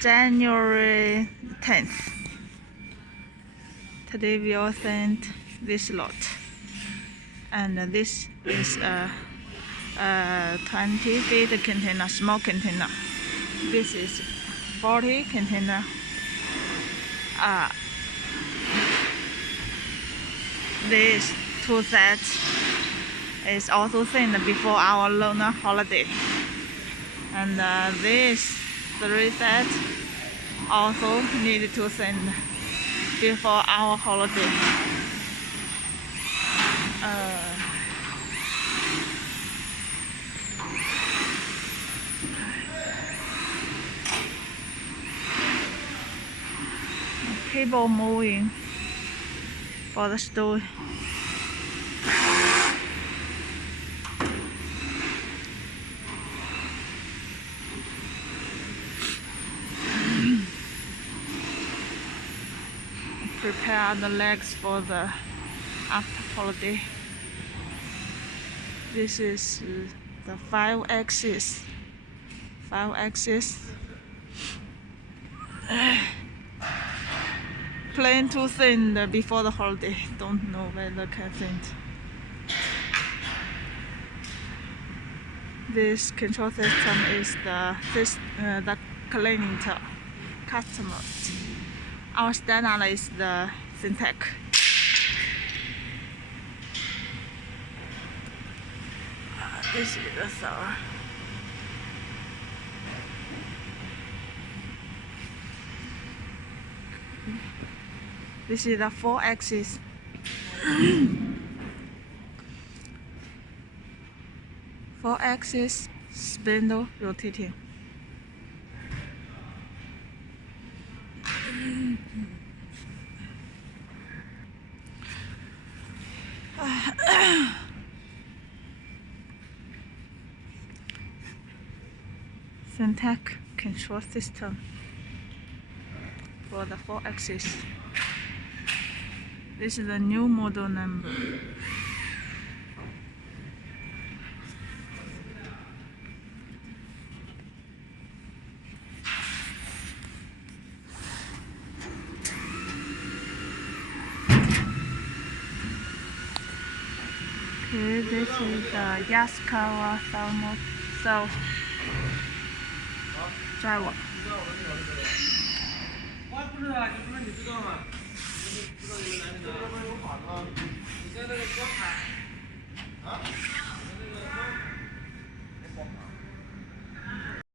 January 10th. Today we will send this lot, and this is a 20 feet container, small container. This is 40 container. This two sets is also sent before our lunar holiday, and this three sets also need to send before our holiday. Cable moving for the store. Prepare the legs for the after holiday. This is the 5 axis. Plan to send before the holiday. Don't know whether can send. This control system is the cleaning to customers. Our standard is the Syntec. This is the saw. This is the 4-axis. Four-axis spindle rotating. Syntec control system for the 4-axis. This is the new model number. Okay, this is the Yaskawa thermal cell driver.